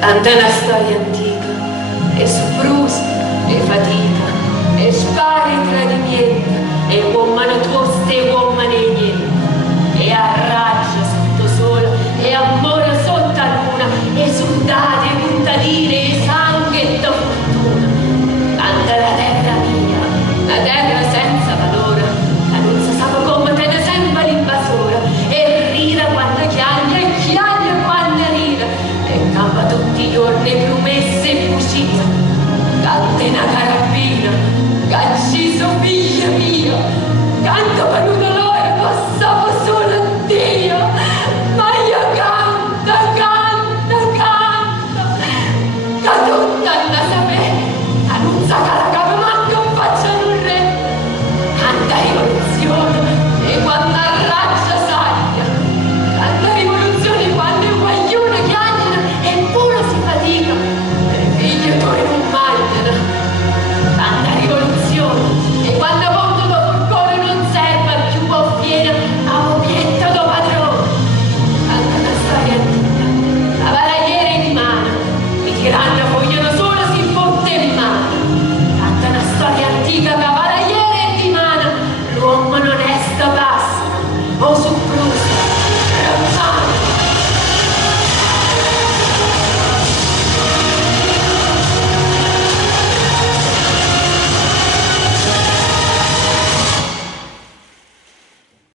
Tanta è una storia antica, e soprusa, e fatica, e spari tradimento, e uomano toste, e uomane niente, e a raggia sotto sole, e amore sotto la luna, e soldati, e contadine, e sangue e da fortuna. Tanta è la terra mia, la terra senza valore, che non si sa come te ne sembra l'invasore, e rida quando chiaglia, e chiaglia quando rida, e campa tutti i giorni promesse e fucile. Canta una carabina, che ha ucciso figlia mia, canta per un dolore passavo solo a Dio, ma io canta, canta, canta, che tutta la sapere, che non sa che la capa manca un faccia un re, canta rivoluzione, e quando arraccia saglia, canta rivoluzione quando il guaglione chiaglia, eppure si fatica, e figlio tu non mangiano, canta rivoluzione, e quando appunto dopo il cuore non serve più boffiera, a obietto do padrone, canta una storia antica, la barriera in mano, i tiranno vogliono